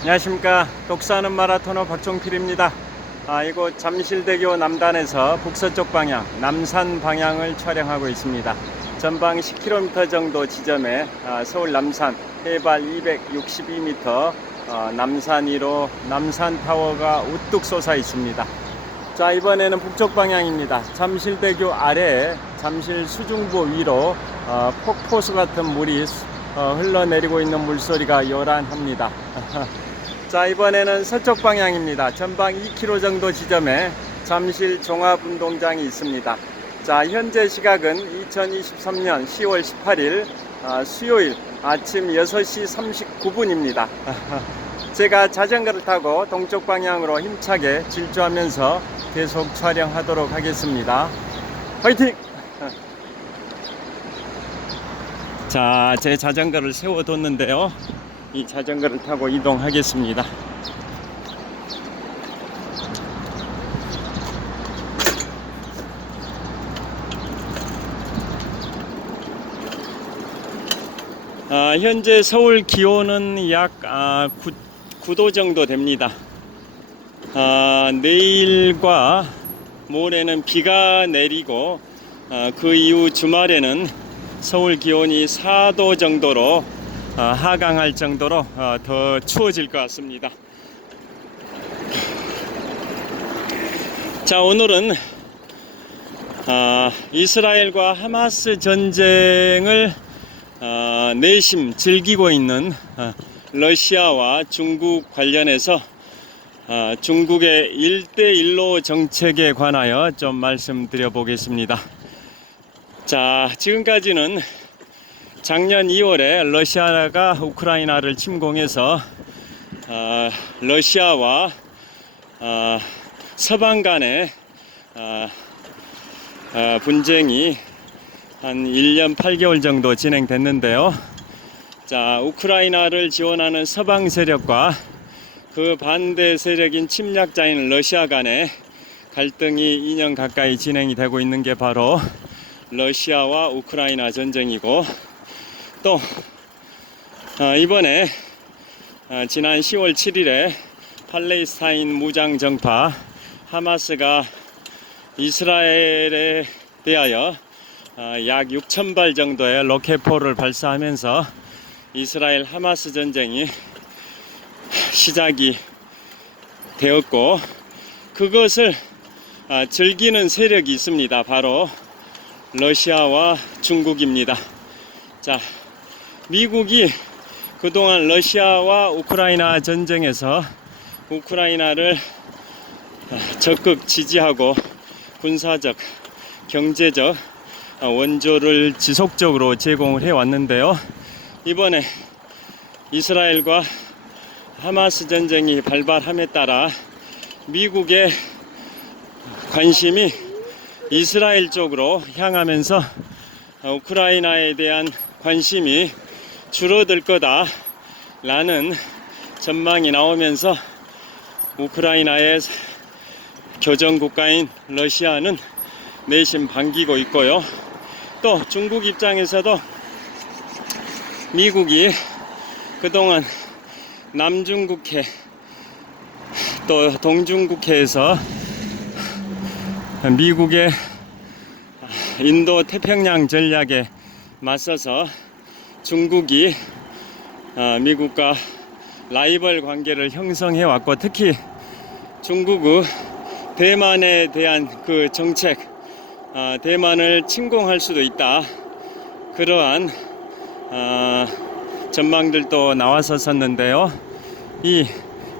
안녕하십니까. 독서하는 마라토너 박종필입니다. 이곳 잠실대교 남단에서 북서쪽 방향 남산 방향을 촬영하고 있습니다. 전방 10km 정도 지점에 서울 남산 해발 262m 남산 위로 남산타워가 우뚝 솟아 있습니다. 자, 이번에는 북쪽 방향입니다. 잠실대교 아래 잠실 수중부 위로 폭포수 같은 물이 흘러내리고 있는 물소리가 요란합니다. 자, 이번에는 서쪽 방향입니다. 전방 2km 정도 지점에 잠실 종합운동장이 있습니다. 자, 현재 시각은 2023년 10월 18일 수요일 아침 6시 39분입니다. 제가 자전거를 타고 동쪽 방향으로 힘차게 질주하면서 계속 촬영하도록 하겠습니다. 화이팅! 자, 제 자전거를 세워뒀는데요. 이 자전거를 타고 이동하겠습니다. 현재 서울 기온은 약 9도 정도 됩니다. 내일과 모레는 비가 내리고 그 이후 주말에는 서울 기온이 4도 정도로 하강할 정도로 더 추워질 것 같습니다. 자, 오늘은 이스라엘과 하마스 전쟁을 내심 즐기고 있는 러시아와 중국 관련해서 중국의 1대1로 정책에 관하여 좀 말씀드려 보겠습니다. 자, 지금까지는 작년 2월에 러시아가 우크라이나를 침공해서 러시아와 서방 간의 분쟁이 한 1년 8개월 정도 진행됐는데요. 자, 우크라이나를 지원하는 서방 세력과 그 반대 세력인 침략자인 러시아 간의 갈등이 2년 가까이 진행이 되고 있는 게 바로 러시아와 우크라이나 전쟁이고, 또 이번에 지난 10월 7일에 팔레스타인 무장 정파 하마스가 이스라엘에 대하여 약 6,000발 정도의 로켓포를 발사하면서 이스라엘 하마스 전쟁이 시작이 되었고, 그것을 즐기는 세력이 있습니다. 바로 러시아와 중국입니다. 자, 미국이 그동안 러시아와 우크라이나 전쟁에서 우크라이나를 적극 지지하고 군사적, 경제적 원조를 지속적으로 제공을 해왔는데요. 이번에 이스라엘과 하마스 전쟁이 발발함에 따라 미국의 관심이 이스라엘 쪽으로 향하면서 우크라이나에 대한 관심이 줄어들 거다라는 전망이 나오면서 우크라이나의 교전 국가인 러시아는 내심 반기고 있고요. 또 중국 입장에서도 미국이 그동안 남중국해 또 동중국해에서 미국의 인도 태평양 전략에 맞서서 중국이 미국과 라이벌 관계를 형성해 왔고, 특히 중국의 대만에 대한 그 정책, 대만을 침공할 수도 있다, 그러한 전망들도 나왔었는데요. 이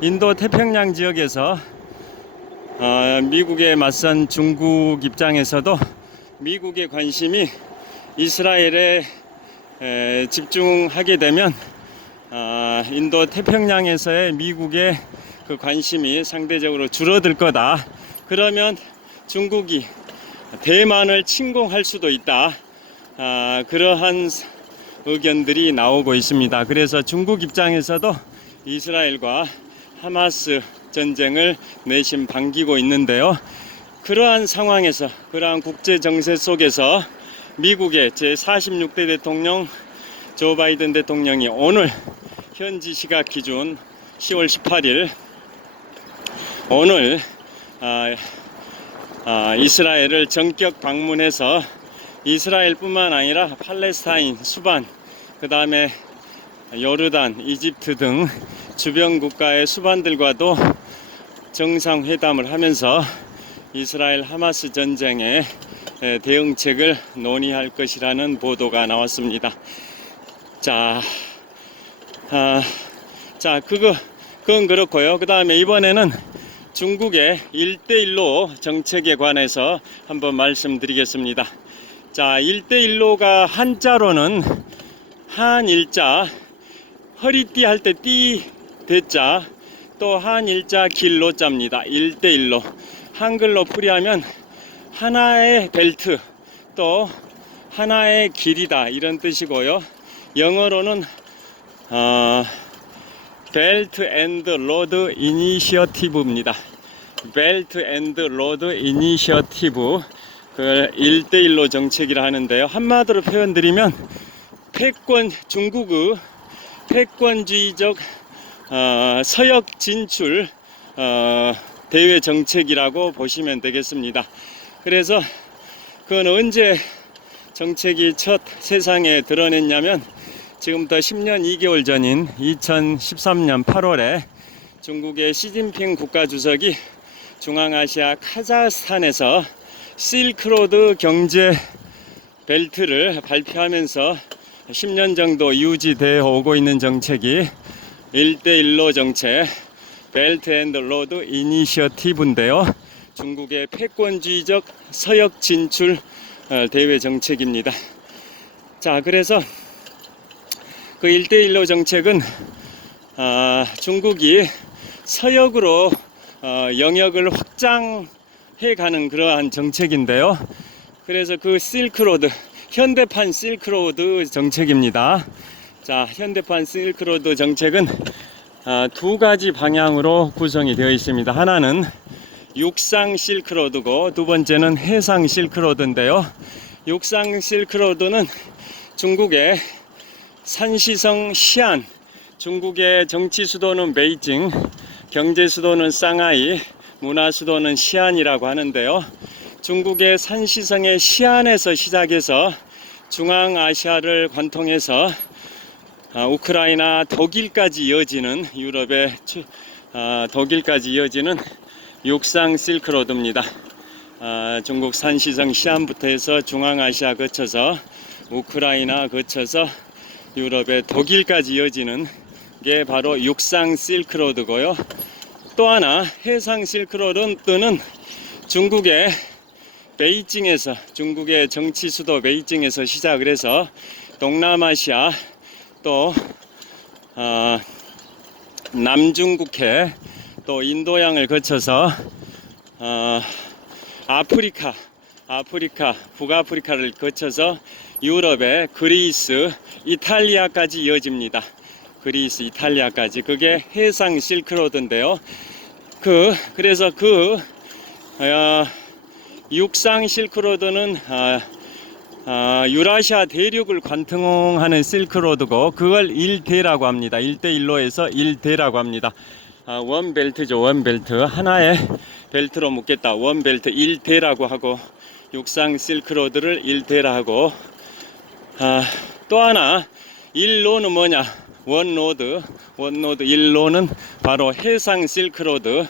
인도 태평양 지역에서 미국에 맞선 중국 입장에서도 미국의 관심이 이스라엘에 집중하게 되면 인도 태평양에서의 미국의 그 관심이 상대적으로 줄어들 거다. 그러면 중국이 대만을 침공할 수도 있다. 그러한 의견들이 나오고 있습니다. 그래서 중국 입장에서도 이스라엘과 하마스 전쟁을 내심 반기고 있는데요. 그러한 상황에서, 그러한 국제 정세 속에서 미국의 제46대 대통령 조 바이든 대통령이 오늘 현지 시각 기준 10월 18일 오늘 이스라엘을 전격 방문해서 이스라엘뿐만 아니라 팔레스타인, 수반, 그 다음에 요르단, 이집트 등 주변 국가의 수반들과도 정상회담을 하면서 이스라엘 하마스 전쟁에 대응책을 논의할 것이라는 보도가 나왔습니다. 그건 그렇고요. 그 다음에 이번에는 중국의 1대1로 정책에 관해서 한번 말씀드리겠습니다. 1대1로가 한자로는 한일자, 허리띠 할 때 띠 대자, 또 한일자 길로자입니다. 1대1로. 한글로 풀이하면 하나의 벨트, 또 하나의 길이다, 이런 뜻이고요. 영어로는 벨트 앤드 로드 이니셔티브입니다. 벨트 앤드 로드 이니셔티브, 그 1대1로 정책이라 하는데요. 한마디로 표현드리면 중국의 패권주의적 서역 진출 대외 정책이라고 보시면 되겠습니다. 그래서 그건 언제 정책이 첫 세상에 드러냈냐면 지금부터 10년 2개월 전인 2013년 8월에 중국의 시진핑 국가주석이 중앙아시아 카자흐스탄에서 실크로드 경제 벨트를 발표하면서 10년 정도 유지되어 오고 있는 정책이 1대1로 정책, 벨트 앤드 로드 이니셔티브인데요. 중국의 패권주의적 서역 진출 대외 정책입니다. 그래서 그 1대1로 정책은 중국이 서역으로 영역을 확장해 가는 그러한 정책인데요. 그래서 그 실크로드, 현대판 실크로드 정책입니다. 현대판 실크로드 정책은 두 가지 방향으로 구성이 되어 있습니다. 하나는 육상 실크로드고 두 번째는 해상 실크로드인데요. 육상 실크로드는 중국의 산시성 시안, 중국의 정치 수도는 베이징, 경제 수도는 상하이, 문화 수도는 시안이라고 하는데요. 중국의 산시성의 시안에서 시작해서 중앙아시아를 관통해서 우크라이나, 독일까지 이어지는, 유럽의 독일까지 이어지는 육상 실크로드입니다. 중국 산시성 시안부터 해서 중앙아시아 거쳐서 우크라이나 거쳐서 유럽의 독일까지 이어지는 게 바로 육상 실크로드고요. 또 하나 해상 실크로드는 중국의 베이징에서, 중국의 정치 수도 베이징에서 시작을 해서 동남아시아, 또 남중국해, 또 인도양을 거쳐서 아프리카, 북아프리카를 거쳐서 유럽의 그리스, 이탈리아까지 이어집니다. 그리스, 이탈리아까지. 그게 해상 실크로드인데요. 그래서 육상 실크로드는 유라시아 대륙을 관통하는 실크로드고 그걸 1대라고 합니다. 1대1로에서 1대라고 합니다. 원벨트죠. 원벨트. 하나의 벨트로 묶겠다. 원벨트 1대라고 하고, 육상 실크로드를 1대라 하고, 또 하나 1로는 뭐냐? 원로드 1로는 바로 해상 실크로드.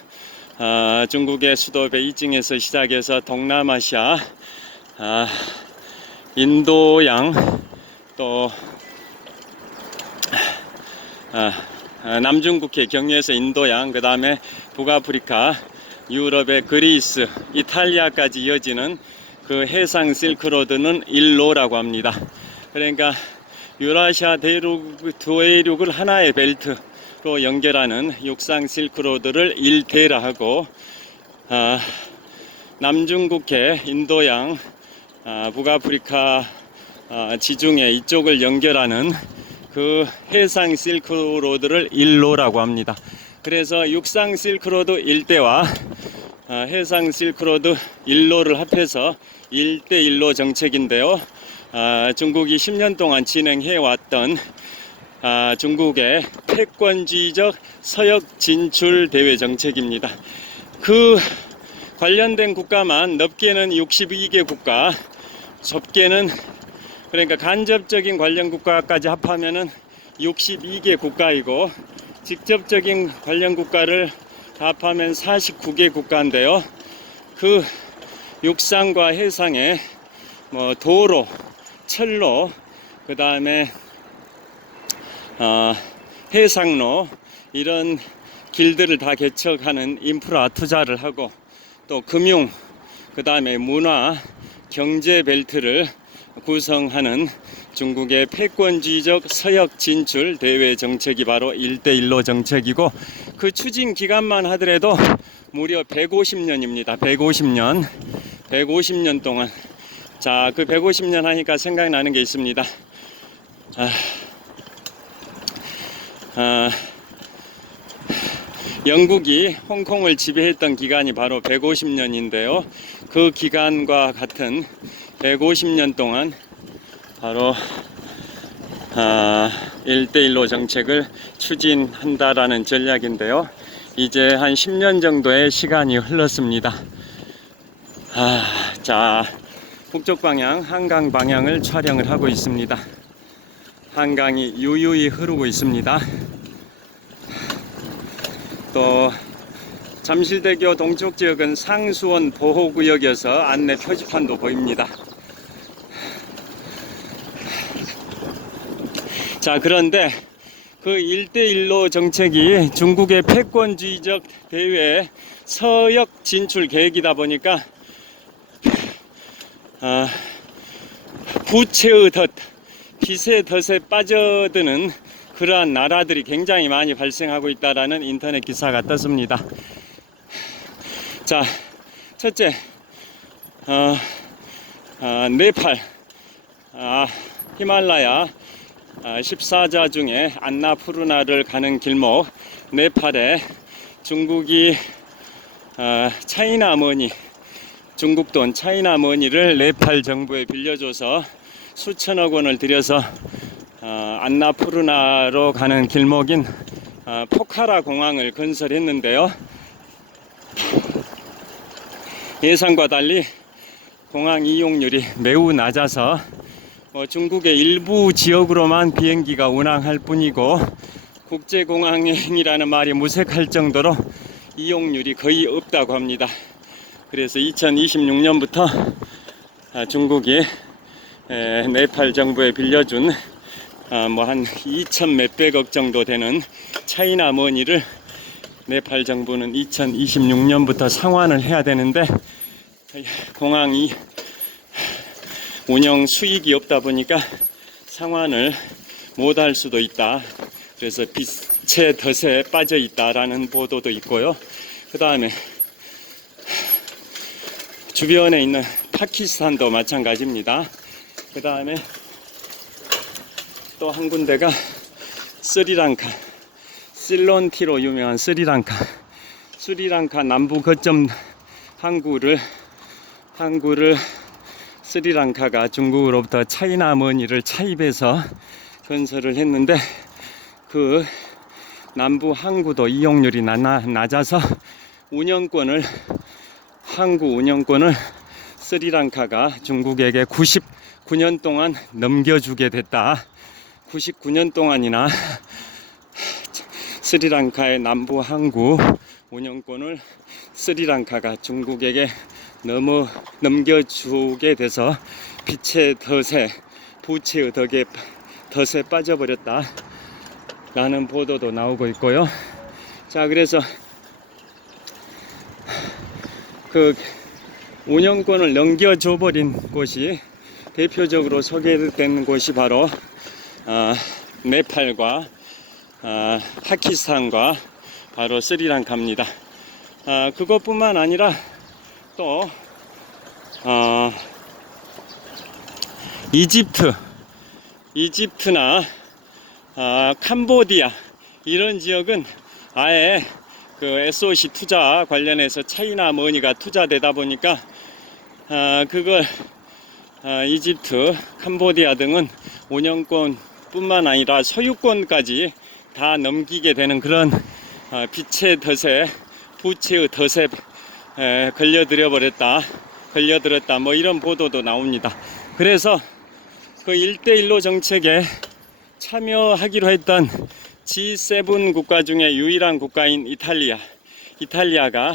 중국의 수도 베이징에서 시작해서 동남아시아, 인도양, 또 남중국해 경유에서 인도양, 그 다음에 북아프리카, 유럽의 그리스, 이탈리아까지 이어지는 그 해상 실크로드는 1로라고 합니다. 그러니까 유라시아 대륙을 하나의 벨트로 연결하는 육상 실크로드를 1대라 하고, 남중국해, 인도양, 북아프리카 지중해 이쪽을 연결하는 그 해상 실크로드를 1로라고 합니다. 그래서 육상 실크로드 1대와 해상 실크로드 1로를 합해서 1대1로 정책인데요. 중국이 10년 동안 진행해 왔던 중국의 패권주의적 서역 진출 대외 정책입니다. 그 관련된 국가만 넓게는 62개 국가, 좁게는 그러니까 간접적인 관련 국가까지 합하면은 62개 국가이고, 직접적인 관련 국가를 다 합하면 49개 국가인데요. 그 육상과 해상에 뭐 도로, 철로, 그 다음에 해상로, 이런 길들을 다 개척하는 인프라 투자를 하고, 또 금융, 그 다음에 문화, 경제 벨트를 구성하는 중국의 패권주의적 서역 진출 대외 정책이 바로 1대1로 정책이고, 그 추진 기간만 하더라도 무려 150년입니다. 150년 동안. 자, 그 150년 하니까 생각나는 게 있습니다. 영국이 홍콩을 지배했던 기간이 바로 150년인데요. 그 기간과 같은 150년 동안 바로 1대1로 정책을 추진한다라는 전략인데요. 이제 한 10년 정도의 시간이 흘렀습니다. 자, 북쪽 방향, 한강 방향을 촬영을 하고 있습니다. 한강이 유유히 흐르고 있습니다. 또 잠실대교 동쪽 지역은 상수원 보호구역이어서 안내 표지판도 보입니다. 자, 그런데 그 1대1로 정책이 중국의 패권주의적 대외 서역 진출 계획이다 보니까 부채의 덫, 빚의 덫에 빠져드는 그러한 나라들이 굉장히 많이 발생하고 있다라는 인터넷 기사가 떴습니다. 자, 첫째, 네팔, 히말라야 14자 중에 안나푸르나를 가는 길목, 네팔에 중국이 차이나머니, 중국 돈 차이나머니를 네팔 정부에 빌려줘서 수천억 원을 들여서 안나푸르나로 가는 길목인 포카라 공항을 건설했는데요. 예상과 달리 공항 이용률이 매우 낮아서 중국의 일부 지역으로만 비행기가 운항할 뿐이고, 국제공항이라는 말이 무색할 정도로 이용률이 거의 없다고 합니다. 그래서 2026년부터 중국이 네팔 정부에 빌려준 한 2천 몇백억 정도 되는 차이나머니를 네팔 정부는 2026년부터 상환을 해야 되는데, 공항이 운영 수익이 없다 보니까 상환을 못할 수도 있다. 그래서 빚의 덫에 빠져 있다라는 보도도 있고요. 그 다음에 주변에 있는 파키스탄도 마찬가지입니다. 그 다음에 또 한 군데가 스리랑카, 실론티로 유명한 스리랑카 남부 거점 항구를 스리랑카가 중국으로부터 차이나머니를 차입해서 건설을 했는데, 그 남부 항구도 이용률이 낮아서 항구 운영권을 스리랑카가 중국에게 99년 동안 넘겨주게 됐다. 99년 동안이나 스리랑카의 남부 항구 운영권을 스리랑카가 중국에게 넘겨주게 돼서 빚의 덫에, 부채의 덫에 빠져버렸다 라는 보도도 나오고 있고요. 자, 그래서 그 운영권을 넘겨줘버린 곳이, 대표적으로 소개된 곳이 바로 네팔과 파키스탄과 바로 스리랑카입니다. 그것뿐만 아니라 또 이집트나 캄보디아, 이런 지역은 아예 그 SOC 투자 관련해서 차이나머니가 투자되다 보니까 그걸 이집트, 캄보디아 등은 운영권 뿐만 아니라 소유권까지 다 넘기게 되는 그런 빛의 덫에, 부채의 덫에 걸려들었다 뭐 이런 보도도 나옵니다. 그래서 그 1대1로 정책에 참여하기로 했던 G7 국가 중에 유일한 국가인 이탈리아가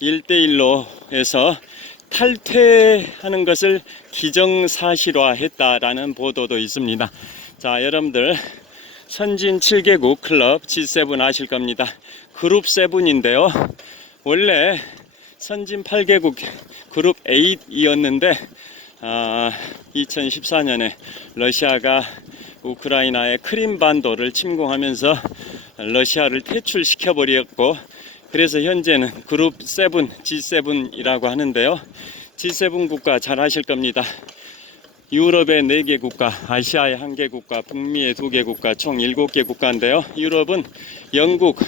1대1로에서 탈퇴하는 것을 기정사실화했다라는 보도도 있습니다. 자, 여러분들 선진 7개국 클럽 G7 아실 겁니다. 그룹 7인데요. 원래 선진 8개국 그룹 8이었는데 2014년에 러시아가 우크라이나의 크림반도를 침공하면서 러시아를 퇴출시켜버렸고, 그래서 현재는 그룹 7, G7이라고 하는데요. G7 국가 잘 아실 겁니다. 유럽의 4개 국가, 아시아의 1개 국가, 북미의 2개 국가, 총 7개 국가인데요. 유럽은 영국,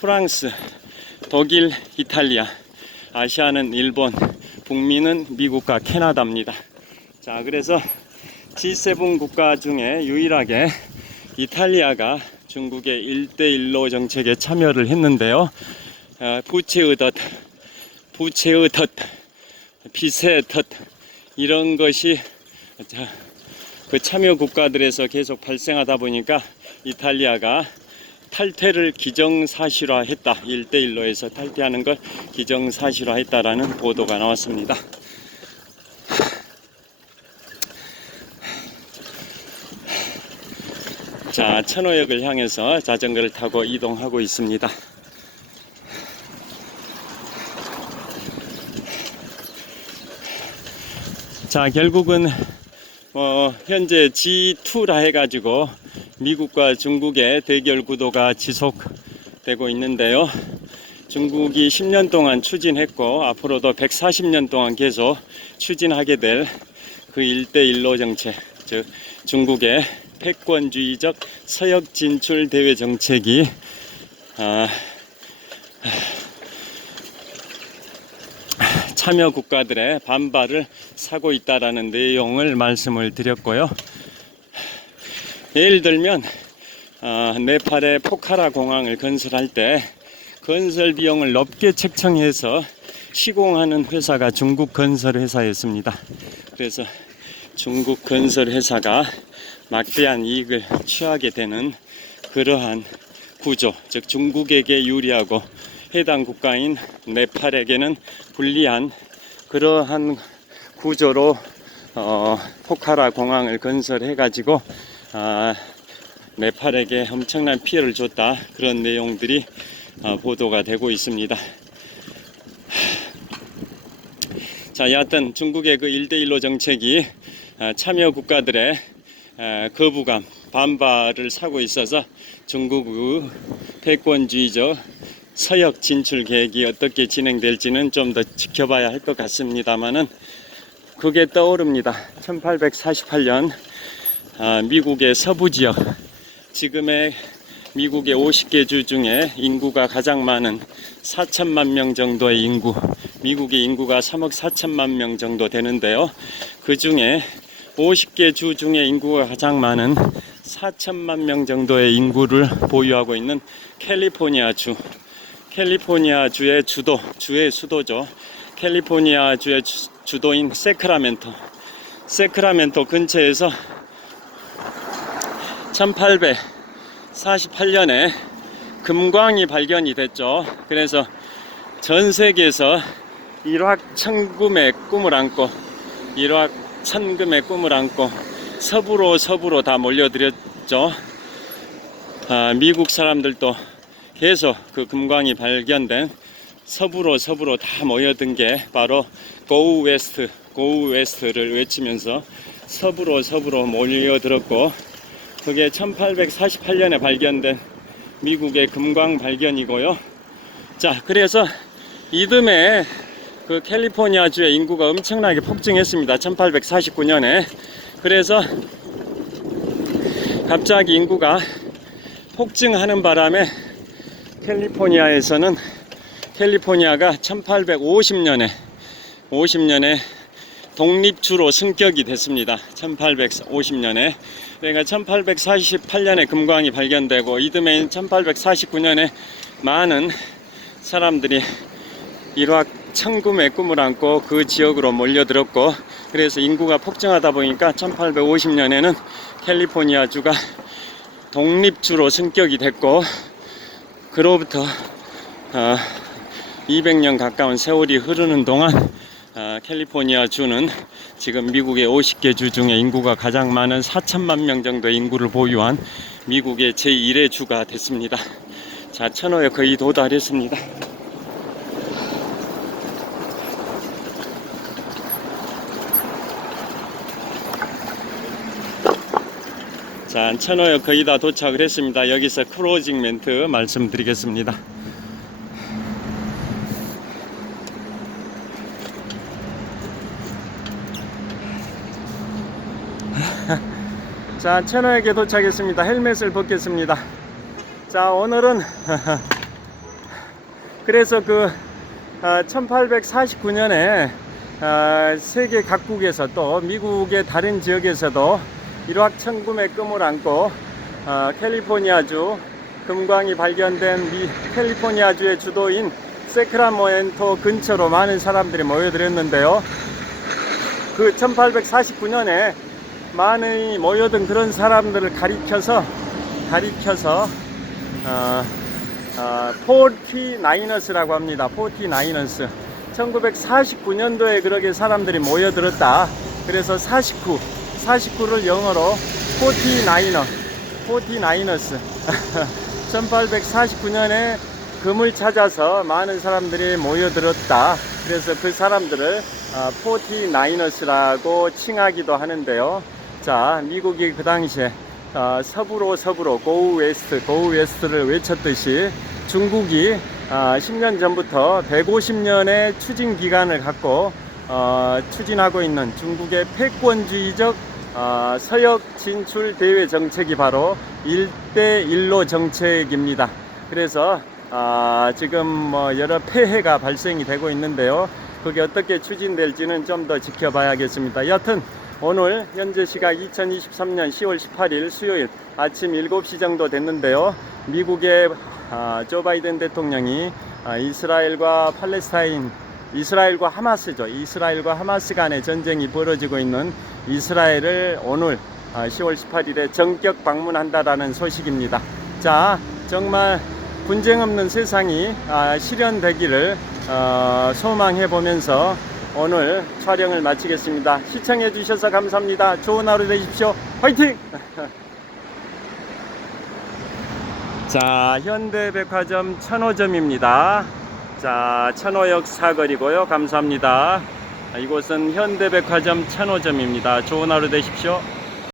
프랑스, 독일, 이탈리아, 아시아는 일본, 북미는 미국과 캐나다입니다. 자, 그래서 G7 국가 중에 유일하게 이탈리아가 중국의 1대1로 정책에 참여를 했는데요. 부채의 덫, 빚의 덫, 이런 것이 그 참여 국가들에서 계속 발생하다 보니까 이탈리아가 탈퇴를 기정사실화했다. 1대1로에서 탈퇴하는 걸 기정사실화했다라는 보도가 나왔습니다. 자, 천호역을 향해서 자전거를 타고 이동하고 있습니다. 자, 결국은 현재 G2라 해가지고 미국과 중국의 대결 구도가 지속되고 있는데요. 중국이 10년 동안 추진했고 앞으로도 140년 동안 계속 추진하게 될 그 1대1로 정책, 즉 중국의 패권주의적 서역 진출 대외 정책이 참여 국가들의 반발을 사고 있다라는 내용을 말씀을 드렸고요. 예를 들면 네팔의 포카라 공항을 건설할 때 건설 비용을 높게 책정해서 시공하는 회사가 중국 건설 회사였습니다. 그래서 중국 건설 회사가 막대한 이익을 취하게 되는 그러한 구조, 즉 중국에게 유리하고 해당 국가인 네팔에게는 불리한 그러한 구조로 포카라 공항을 건설해 가지고 네팔에게 엄청난 피해를 줬다, 그런 내용들이 보도가 되고 있습니다. 자, 여하튼 중국의 그 1대1로 정책이 참여 국가들의 거부감, 반발을 사고 있어서 중국의 패권주의적 서역 진출 계획이 어떻게 진행될지는 좀 더 지켜봐야 할 것 같습니다만은 그게 떠오릅니다. 1848년 미국의 서부 지역, 지금의 미국의 50개 주 중에 인구가 가장 많은 4천만 명 정도의 인구, 미국의 인구가 3억 4천만 명 정도 되는데요. 그 중에 50개 주 중에 인구가 가장 많은 4천만 명 정도의 인구를 보유하고 있는 캘리포니아주의 주의 수도죠. 캘리포니아주의 주도인 세크라멘토 근처에서 1848년에 금광이 발견이 됐죠. 그래서 전 세계에서 일확천금의 꿈을 안고 서부로 다 몰려들었죠. 미국 사람들도 계속 그 금광이 발견된 서부로 다 모여든 게 바로 Go West를 외치면서 서부로 몰려들었고, 그게 1848년에 발견된 미국의 금광 발견이고요. 자, 그래서 이듬해 그 캘리포니아주의 인구가 엄청나게 폭증했습니다. 1849년에. 그래서 갑자기 인구가 폭증하는 바람에 캘리포니아가 1850년에 독립주로 승격이 됐습니다. 1850년에. 그러니까 1848년에 금광이 발견되고 이듬해인 1849년에 많은 사람들이 일확 천금의 꿈을 안고 그 지역으로 몰려들었고, 그래서 인구가 폭증하다 보니까 1850년에는 캘리포니아주가 독립주로 승격이 됐고, 그로부터 200년 가까운 세월이 흐르는 동안 캘리포니아 주는 지금 미국의 50개 주 중에 인구가 가장 많은 4천만 명 정도의 인구를 보유한 미국의 제1의 주가 됐습니다. 자, 천호에 거의 도달했습니다. 자, 천호에 거의 다 도착을 했습니다. 여기서 클로징 멘트 말씀드리겠습니다. 자, 천호역에 도착했습니다. 헬멧을 벗겠습니다. 자, 오늘은 그래서 1849년에 세계 각국에서 또 미국의 다른 지역에서도 일확천금의 꿈을 안고 캘리포니아주 금광이 발견된 캘리포니아주의 주도인 세크라멘토 근처로 많은 사람들이 모여들었는데요. 그 1849년에 많이 모여든 그런 사람들을 가리켜서 49ers라고 합니다. 49ers. 1949년도에 그렇게 사람들이 모여들었다. 그래서 49를 영어로 49ers. 1849년에 금을 찾아서 많은 사람들이 모여들었다. 그래서 그 사람들을 49ers라고 칭하기도 하는데요. 자, 미국이 그 당시에 서부로 Go West를 외쳤듯이 중국이 10년 전부터 150년의 추진 기간을 갖고 추진하고 있는 중국의 패권주의적 서역 진출 대외 정책이 바로 1대1로 정책입니다. 그래서 지금 여러 폐해가 발생이 되고 있는데요. 그게 어떻게 추진될지는 좀 더 지켜봐야겠습니다. 여튼 오늘 현재 시각 2023년 10월 18일 수요일 아침 7시 정도 됐는데요. 미국의 조 바이든 대통령이 이스라엘과 하마스 간의 전쟁이 벌어지고 있는 이스라엘을 오늘 10월 18일에 전격 방문한다라는 소식입니다. 자, 정말 분쟁 없는 세상이 실현되기를 소망해 보면서 오늘 촬영을 마치겠습니다. 시청해 주셔서 감사합니다. 좋은 하루 되십시오. 화이팅! 자, 현대백화점 천호점입니다. 자, 천호역 사거리고요. 감사합니다. 이곳은 현대백화점 천호점입니다. 좋은 하루 되십시오.